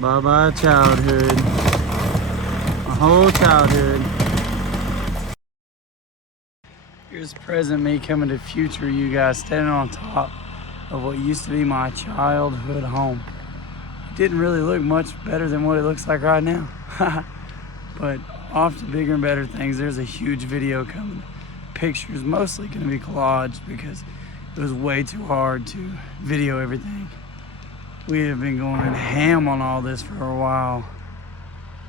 Bye-bye childhood. My whole childhood. Here's present me coming to future you guys, standing on top of what used to be my childhood home. It didn't really look much better than what it looks like right now. But off to bigger and better things. There's a huge video coming. Pictures, mostly gonna be collaged because it was way too hard to video everything. We have been going ham on all this for a while.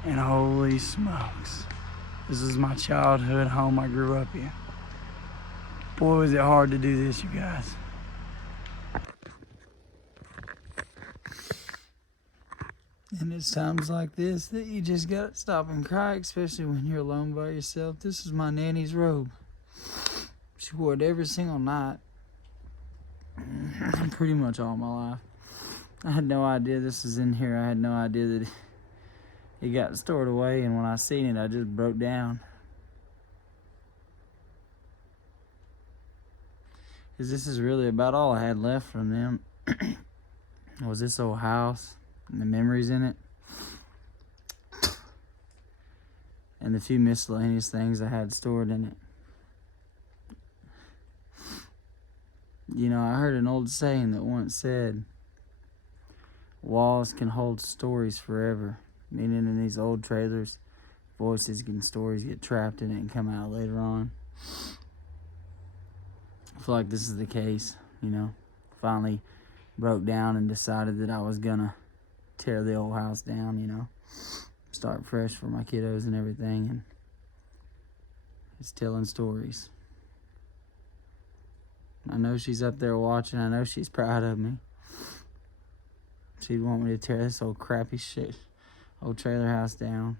And holy smokes. This is my childhood home I grew up in. Boy, was it hard to do this, you guys. And it's times like this that you just gotta stop and cry, especially when you're alone by yourself. This is my nanny's robe. She wore it every single night, pretty much all my life. I had no idea this was in here. I had no idea that it got stored away, and when I seen it, I just broke down. Because this is really about all I had left from them. Was this old house and the memories in it. And the few miscellaneous things I had stored in it. You know, I heard an old saying that once said, walls can hold stories forever. Meaning in these old trailers, voices and stories get trapped in it and come out later on. I feel like this is the case, you know. Finally broke down and decided that I was gonna tear the old house down, you know. Start fresh for my kiddos and everything, and it's telling stories. I know she's up there watching. I know she's proud of me. She'd want me to tear this old crappy shit, old trailer house down.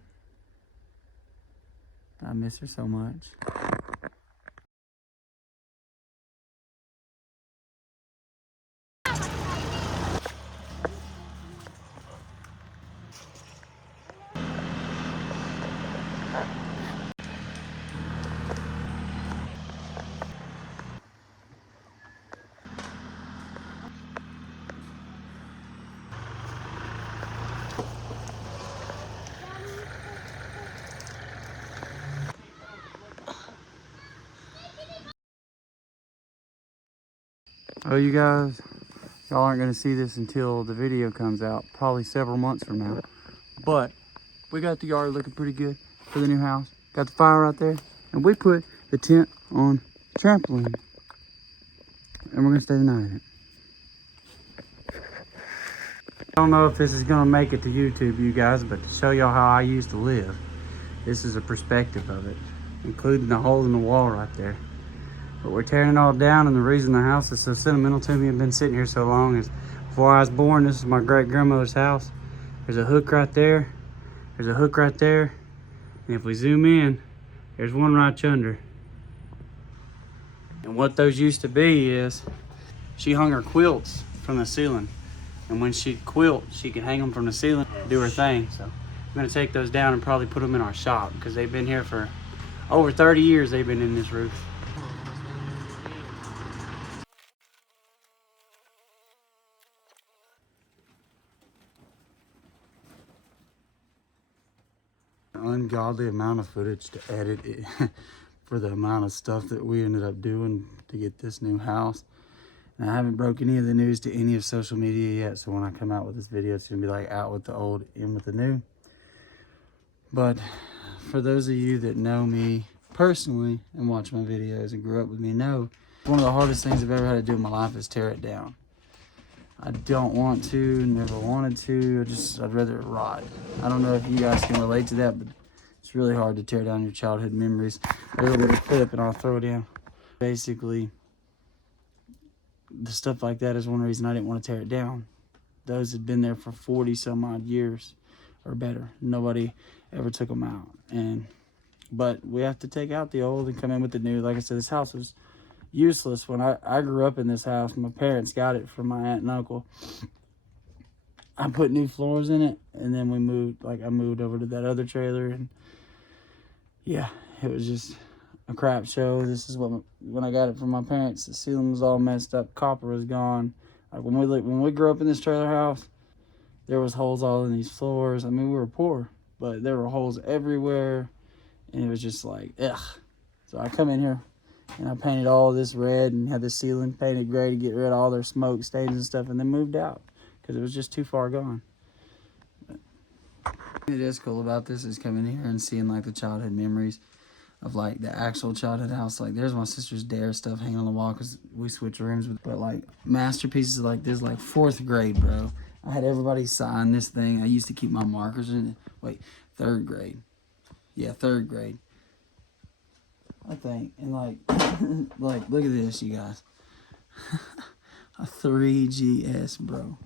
I miss her so much. Oh, you guys, y'all aren't gonna see this until the video comes out, probably several months from now. But we got the yard looking pretty good for the new house. Got the fire out there, and we put the tent on the trampoline. And we're gonna stay the night in it. I don't know if this is gonna make it to YouTube, you guys, but to show y'all how I used to live, this is a perspective of it, including the hole in the wall right there. But we're tearing it all down, and the reason the house is so sentimental to me and been sitting here so long is before I was born, this is my great-grandmother's house. There's a hook right there. There's a hook right there. And if we zoom in, there's one right yonder. And what those used to be is she hung her quilts from the ceiling. And when she'd quilt, she could hang them from the ceiling and do her thing. So I'm gonna take those down and probably put them in our shop because they've been here for over 30 years. They've been in this roof. Ungodly amount of footage to edit it for the amount of stuff that we ended up doing to get this new house. And I haven't broke any of the news to any of social media yet, so when I come out with this video, it's gonna be like out with the old, in with the new. But for those of you that know me personally and watch my videos and grew up with me, know one of the hardest things I've ever had to do in my life is tear it down. I don't want to, never wanted to. I'd rather it rot. I don't know if you guys can relate to that, but it's really hard to tear down your childhood memories. A little bit of clip and I'll throw it in. Basically, the stuff like that is one reason I didn't want to tear it down. Those had been there for 40 some odd years or better. Nobody ever took them out. But we have to take out the old and come in with the new. Like I said, this house was useless when I grew up in this house. My parents got it from my aunt and uncle. I put new floors in it, and then we moved, like I moved over to that other trailer, and yeah, it was just a crap show. This is what, when I got it from my parents, the ceiling was all messed up, copper was gone. Like when we grew up in this trailer house, there was holes all in these floors. I mean, we were poor, but there were holes everywhere, and it was just like, ugh. So I come in here, and I painted all this red and had the ceiling painted gray to get rid of all their smoke stains and stuff, and then moved out because it was just too far gone. But it is cool about this is coming here and seeing like the childhood memories of like the actual childhood house. Like there's my sister's Dare stuff hanging on the wall because we switch rooms with, but like masterpieces like this, like 4th grade, bro. I had everybody sign this thing. I used to keep my markers in it. Wait, 3rd grade. Yeah, 3rd grade. I think. And like, like, look at this, you guys. A 3GS, bro.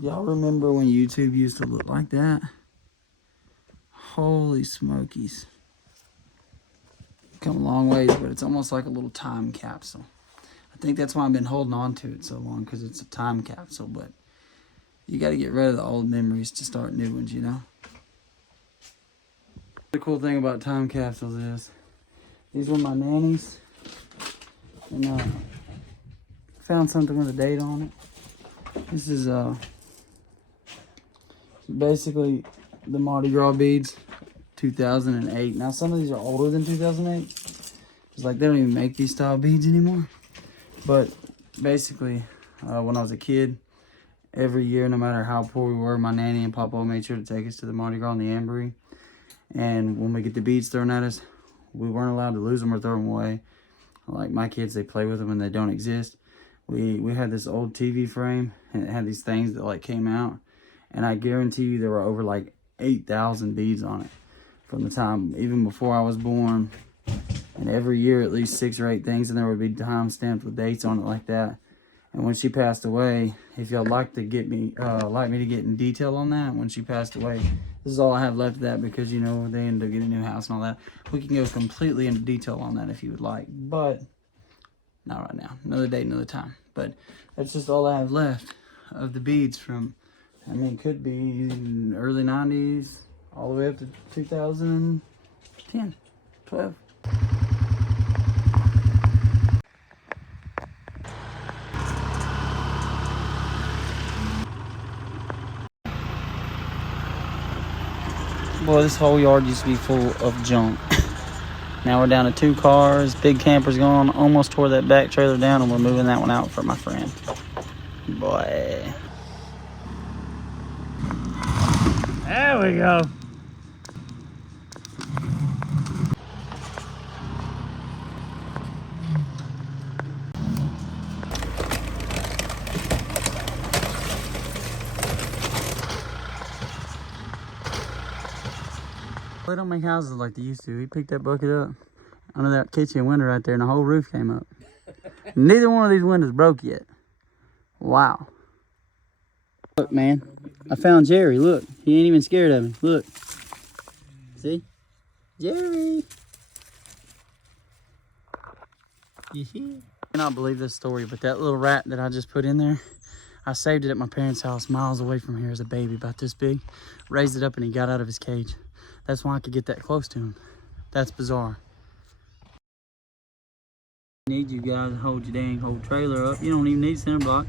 Y'all remember when YouTube used to look like that? Holy smokies. Come a long ways, but it's almost like a little time capsule. I think that's why I've been holding on to it so long, because it's a time capsule, but you got to get rid of the old memories to start new ones, you know? The cool thing about time capsules is, these were my nannies, and found something with a date on it. This is basically the Mardi Gras beads, 2008. Now some of these are older than 2008. It's like they don't even make these style beads anymore. But basically, when I was a kid, every year, no matter how poor we were, my nanny and papa made sure to take us to the Mardi Gras and the Ambery. And when we get the beads thrown at us, we weren't allowed to lose them or throw them away. Like my kids, they play with them and they don't exist. We had this old TV frame, and it had these things that like came out, and I guarantee you there were over like 8,000 beads on it from the time even before I was born. And every year at least 6 or 8 things, and there would be time stamped with dates on it like that. And when she passed away, if y'all like to get me like me to get in detail on that, when she passed away, this is all I have left of that, because you know they ended up getting a new house and all that. We can go completely into detail on that if you would like, but not right now. Another day, another time. But that's just all I have left of the beads from, I mean, could be early 90s all the way up to 2010, 12. Boy, this whole yard used to be full of junk. Now we're down to 2 cars. Big camper's gone. Almost tore that back trailer down, and we're moving that one out for my friend. Boy. There we go. They don't make houses like they used to. We picked that bucket up under that kitchen window right there, and the whole roof came up. Neither one of these windows broke yet. Wow. Look, man. I found Jerry. Look. He ain't even scared of me. Look. See? Jerry. You see? I cannot believe this story, but that little rat that I just put in there, I saved it at my parents' house miles away from here as a baby, about this big. Raised it up, and he got out of his cage. That's why I could get that close to him. That's bizarre. I need you guys to hold your dang whole trailer up. You don't even need center block.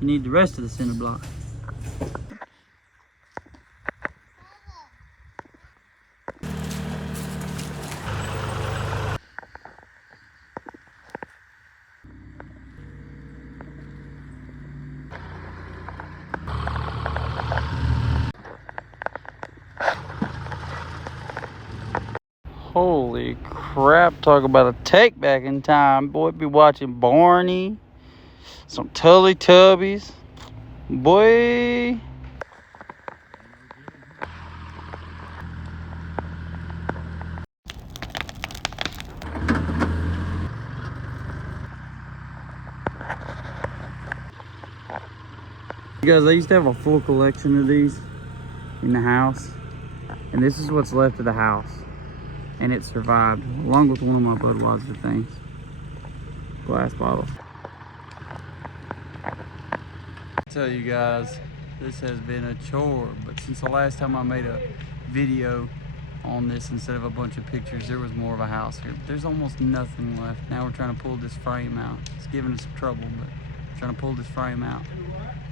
You need the rest of the center block. Holy crap, talk about a take back in time. Boy, be watching Barney, some Teletubbies. Boy. You guys, I used to have a full collection of these in the house. And this is what's left of the house. And it survived, along with one of my Budweiser things. Glass bottles. I tell you guys, this has been a chore, but since the last time I made a video on this instead of a bunch of pictures, there was more of a house here. But there's almost nothing left. Now we're trying to pull this frame out. It's giving us some trouble, but we're trying to pull this frame out.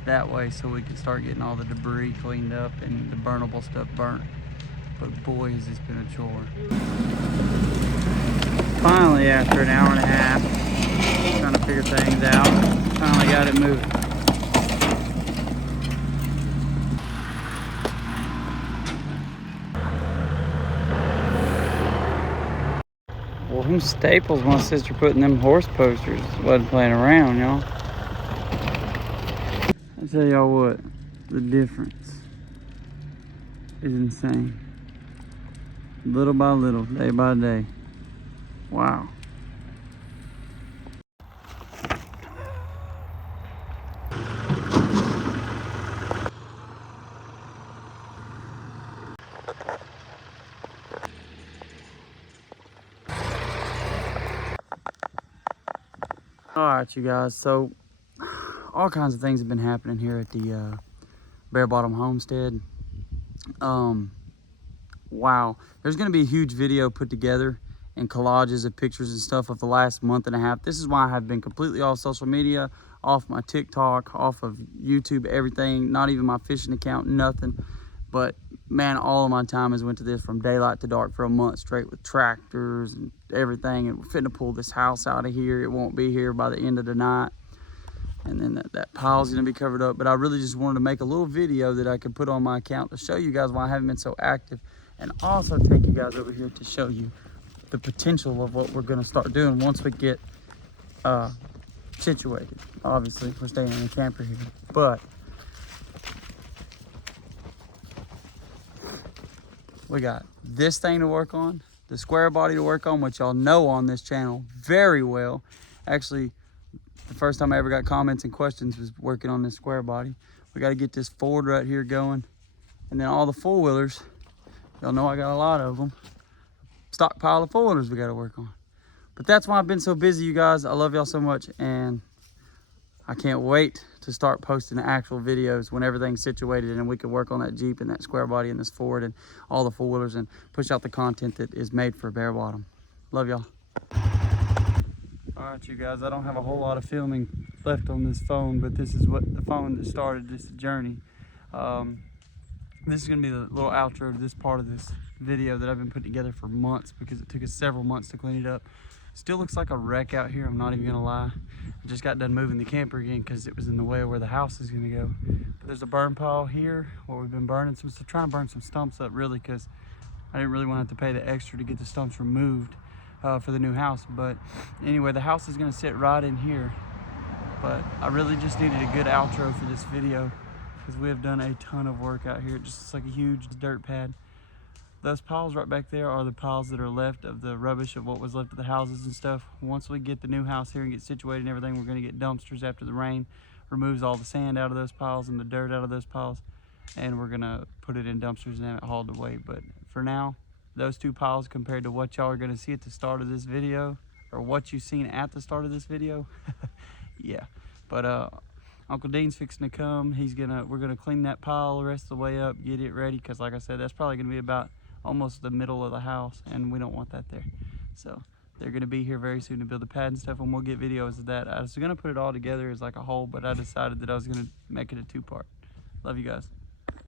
that way so we can start getting all the debris cleaned up and the burnable stuff burnt. But boy, has this been a chore. Finally, after an hour and a half, trying to figure things out, finally got it moving. Well, them staples my sister put in them horse posters wasn't playing around, y'all. I tell y'all what, the difference is insane. Little by little, day by day. Wow. All right, you guys, so all kinds of things have been happening here at the Bear Bottom Homestead. Wow, there's gonna be a huge video put together and collages of pictures and stuff of the last month and a half. This is why I have been completely off social media, off my TikTok, off of YouTube, everything, not even my fishing account, nothing. But man, all of my time has went to this from daylight to dark for a month straight with tractors and everything. And we're fitting to pull this house out of here. It won't be here by the end of the night. And then that pile's gonna be covered up. But I really just wanted to make a little video that I could put on my account to show you guys why I haven't been so active. And also take you guys over here to show you the potential of what we're gonna start doing once we get situated. Obviously, we're staying in a camper here. But we got this thing to work on, the square body to work on, which y'all know on this channel very well. Actually, the first time I ever got comments and questions was working on this square body. We got to get this Ford right here going. And then all the four-wheelers, y'all know I got a lot of them. Stockpile of four-wheelers we got to work on. But that's why I've been so busy, you guys. I love y'all so much, and I can't wait to start posting the actual videos when everything's situated and we can work on that Jeep and that square body and this Ford and all the four-wheelers and push out the content that is made for Bear Bottom. Love y'all. All right, you guys, I don't have a whole lot of filming left on this phone, but this is what the phone that started this journey. This is gonna be the little outro to this part of this video that I've been putting together for months because it took us several months to clean it up. Still looks like a wreck out here, I'm not even gonna lie. I just got done moving the camper again because it was in the way of where the house is gonna go. But there's a burn pile here where we've been burning some stuff, trying to burn some stumps up really because I didn't really want to have to pay the extra to get the stumps removed for the new house. But anyway, the house is gonna sit right in here. But I really just needed a good outro for this video because we have done a ton of work out here. It just looks like a huge dirt pad. Those piles right back there are the piles that are left of the rubbish of what was left of the houses and stuff. Once we get the new house here and get situated and everything, we're gonna get dumpsters after the rain removes all the sand out of those piles and the dirt out of those piles. And we're gonna put it in dumpsters and have it hauled away. But for now, those two piles compared to what y'all are gonna see at the start of this video, or what you've seen at the start of this video, yeah. But Uncle Dean's fixing to come. We're gonna clean that pile the rest of the way up, get it ready, because like I said, that's probably gonna be about almost the middle of the house, and we don't want that there. So they're gonna be here very soon to build the pad and stuff, and we'll get videos of that. I was gonna put it all together as like a whole, but I decided that I was gonna make it a two-part. Love you guys.